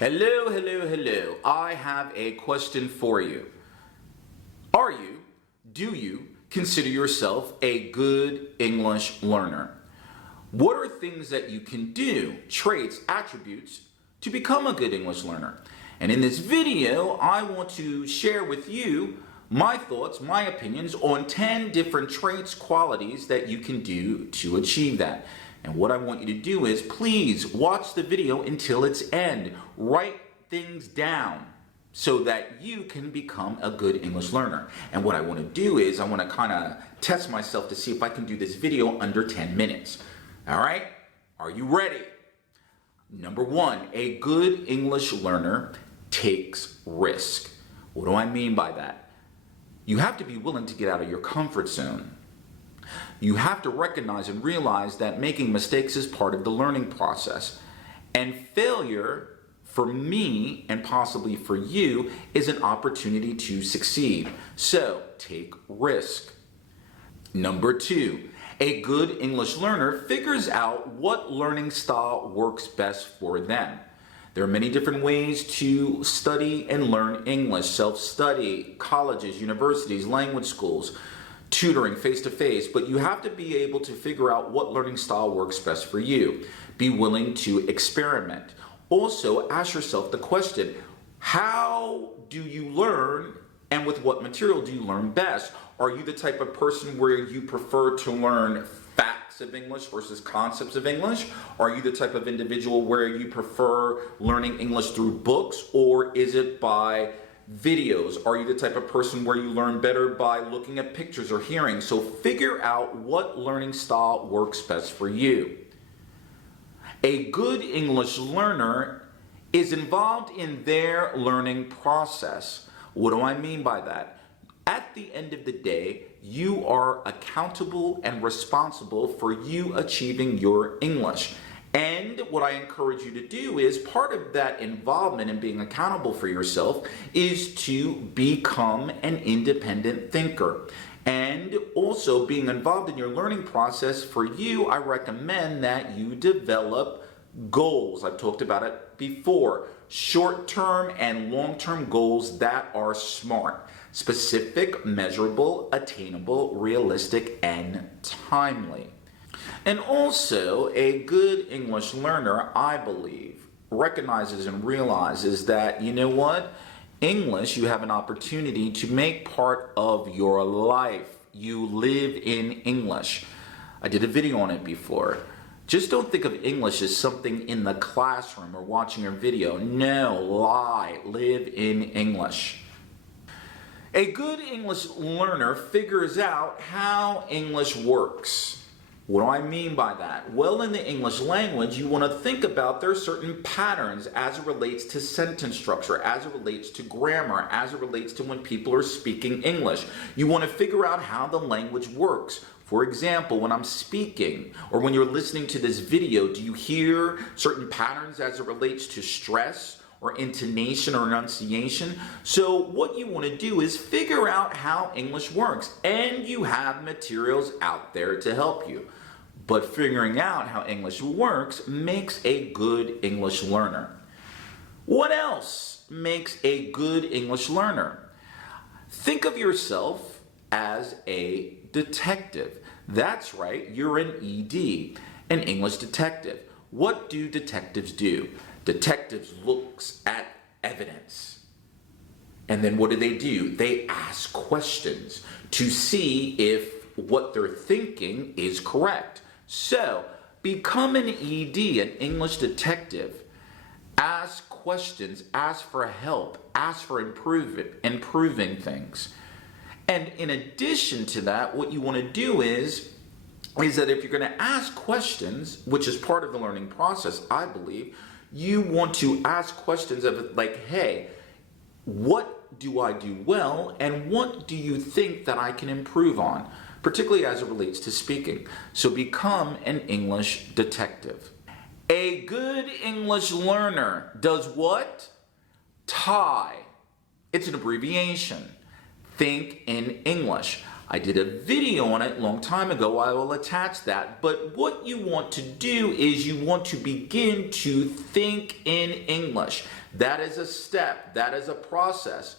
Hello, hello, hello. I have a question for you. Do you consider yourself a good English learner? What are things that you can do, traits, attributes, to become a good English learner? And in this video, I want to share with you my thoughts, my opinions on 10 different traits, qualities that you can do to achieve that. And what I want you to do is please watch the video until its end. Write things down so that you can become a good English learner. And what I want to do is I want to kind of test myself to see if I can do this video under 10 minutes. All right? Are you ready? Number one, a good English learner takes risk. What do I mean by that? You have to be willing to get out of your comfort zone. You have to recognize and realize that making mistakes is part of the learning process. And failure, for me and possibly for you, is an opportunity to succeed. So take risk. Number two, a good English learner figures out what learning style works best for them. There are many different ways to study and learn English. Self-study, colleges, universities, language schools, tutoring face-to-face, but you have to be able to figure out what learning style works best for you. Be willing to experiment. Also, ask yourself the question, how do you learn and with what material do you learn best? Are you the type of person where you prefer to learn facts of English versus concepts of English? Are you the type of individual where you prefer learning English through books, or is it by videos? Are you the type of person where you learn better by looking at pictures or hearing? So figure out what learning style works best for you. A good English learner is involved in their learning process. What do I mean by that? At the end of the day, you are accountable and responsible for you achieving your English. And what I encourage you to do is part of that involvement in being accountable for yourself is to become an independent thinker. And also being involved in your learning process, for you, I recommend that you develop goals. I've talked about it before. Short-term and long-term goals that are SMART. Specific, measurable, attainable, realistic, and timely. And also, a good English learner, I believe, recognizes and realizes that, you know what? English, you have an opportunity to make part of your life. You live in English. I did a video on it before. Just don't think of English as something in the classroom or watching a video. No, lie. Live in English. A good English learner figures out how English works. What do I mean by that? Well, in the English language, you want to think about there are certain patterns as it relates to sentence structure, as it relates to grammar, as it relates to when people are speaking English. You want to figure out how the language works. For example, when I'm speaking or when you're listening to this video, do you hear certain patterns as it relates to stress or intonation or enunciation? So what you want to do is figure out how English works, and you have materials out there to help you. But figuring out how English works makes a good English learner. What else makes a good English learner? Think of yourself as a detective. That's right, you're an ED, an English detective. What do detectives do? Detectives looks at evidence. And then what do? They ask questions to see if what they're thinking is correct. So, become an ED, an English detective. Ask questions, ask for help, ask for improving things. And in addition to that, what you want to do is that if you're going to ask questions, which is part of the learning process, I believe, you want to ask questions of like, hey, what do I do well, and what do you think that I can improve on, particularly as it relates to speaking? So become an English detective. A good English learner does what? TIE. It's an abbreviation. Think in English. I did a video on it a long time ago. I will attach that. But what you want to do is you want to begin to think in English. That is a step. That is a process.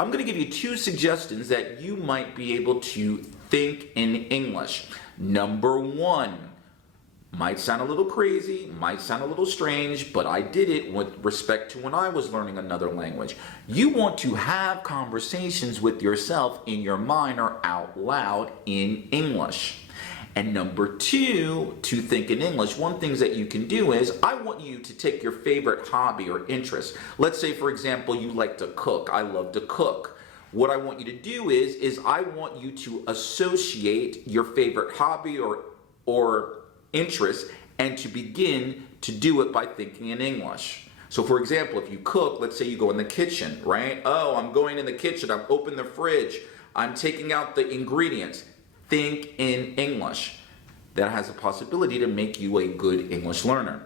I'm going to give you 2 suggestions that you might be able to think in English. Number 1, might sound a little crazy, might sound a little strange, but I did it with respect to when I was learning another language. You want to have conversations with yourself in your mind or out loud in English. And number 2, to think in English, one thing that you can do is I want you to take your favorite hobby or interest. Let's say, for example, you like to cook. I love to cook. What I want you to do is I want you to associate your favorite hobby or interest and to begin to do it by thinking in English. So for example, if you cook, let's say you go in the kitchen, right? Oh, I'm going in the kitchen, I'm opening the fridge, I'm taking out the ingredients. Think in English. That has a possibility to make you a good English learner.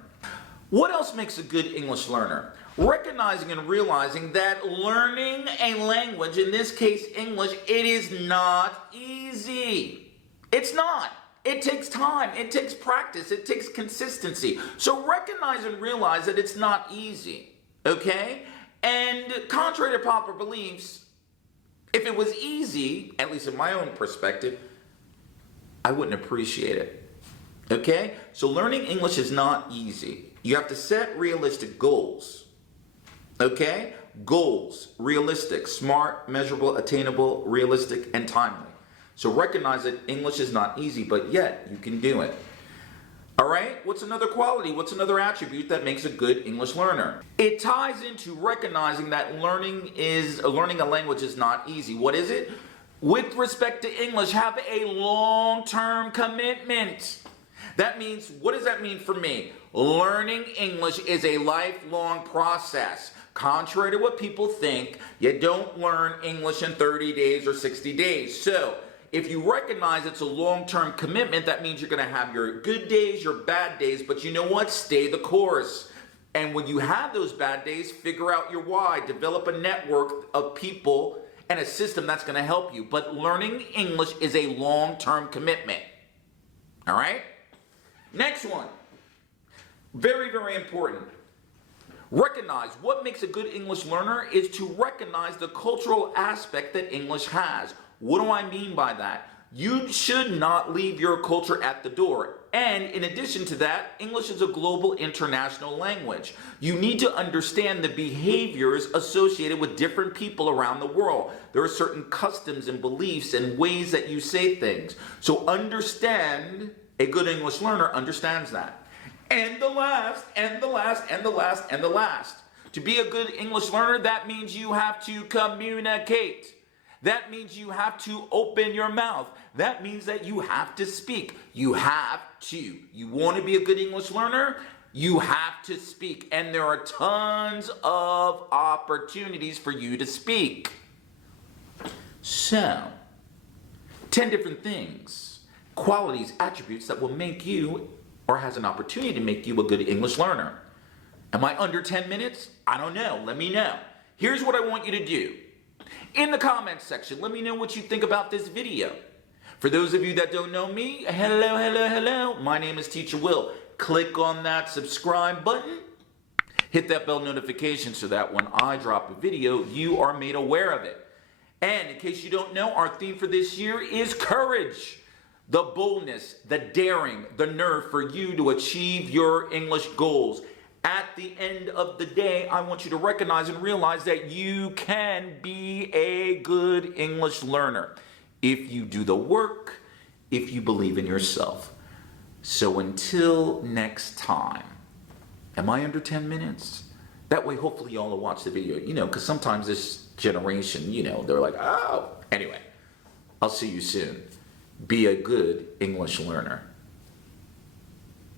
What else makes a good English learner? Recognizing and realizing that learning a language, in this case English, it is not easy. It's not. It takes time, it takes practice, it takes consistency. So recognize and realize that it's not easy, okay? And contrary to popular beliefs, if it was easy, at least in my own perspective, I wouldn't appreciate it, okay? So learning English is not easy. You have to set realistic goals, okay? Goals, realistic, smart, measurable, attainable, realistic, and timely. So recognize that English is not easy, but yet you can do it. All right, what's another quality? What's another attribute that makes a good English learner? It ties into recognizing that learning a language is not easy. What is it? With respect to English, have a long-term commitment. That means, what does that mean for me? Learning English is a lifelong process. Contrary to what people think, you don't learn English in 30 days or 60 days. So, if you recognize it's a long-term commitment, that means you're going to have your good days, your bad days, but you know what? Stay the course. And when you have those bad days, figure out your why. Develop a network of people and a system that's going to help you. But learning English is a long-term commitment. All right? Next one. Very, very important. Recognize what makes a good English learner is to recognize the cultural aspect that English has. What do I mean by that? You should not leave your culture at the door. And in addition to that, English is a global international language. You need to understand the behaviors associated with different people around the world. There are certain customs and beliefs and ways that you say things. So understand, a good English learner understands that. And the last, and the last, and the last, and the last. To be a good English learner, that means you have to communicate. That means you have to open your mouth. That means that you have to speak. You have to. You want to be a good English learner? You have to speak. And there are tons of opportunities for you to speak. So, 10 different things, qualities, attributes that will make you, or has an opportunity to make you a good English learner. Am I under 10 minutes? I don't know. Let me know. Here's what I want you to do. In the comments section, let me know what you think about this video. For those of you that don't know me, hello, hello, hello. My name is Teacher Will. Click on that subscribe button. Hit that bell notification so that when I drop a video, you are made aware of it. And in case you don't know, our theme for this year is courage. The boldness, the daring, the nerve for you to achieve your English goals. At the end of the day, I want you to recognize and realize that you can be a good English learner if you do the work, if you believe in yourself. So until next time, am I under 10 minutes? That way, hopefully y'all will watch the video, because sometimes this generation, they're like, oh. Anyway, I'll see you soon. Be a good English learner.